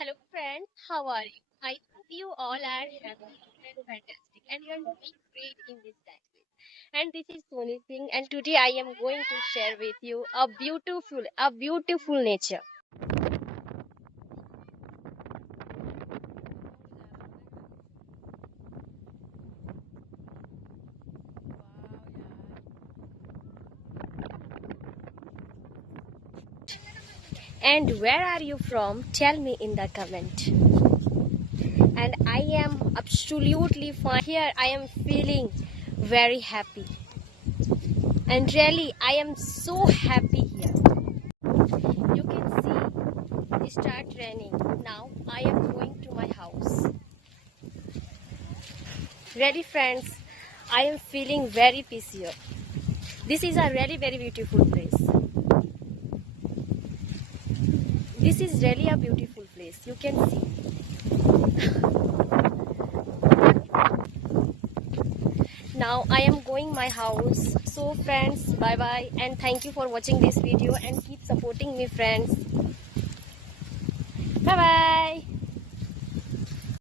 Hello friends, how are you? I hope you all are happy and fantastic and you are doing great in this language. And this is Sony Singh and today I am going to share with you a beautiful nature. And where are you from? Tell me in the comment. And I am absolutely fine. Here I am feeling very happy. And really I am so happy here. You can see it start raining. Now I am going to my house. Ready friends, I am feeling very peace here. This is a really very beautiful place. This is really a beautiful place. You can see. Now I am going my house. So friends, bye bye and thank you for watching this video and keep supporting me friends. Bye bye.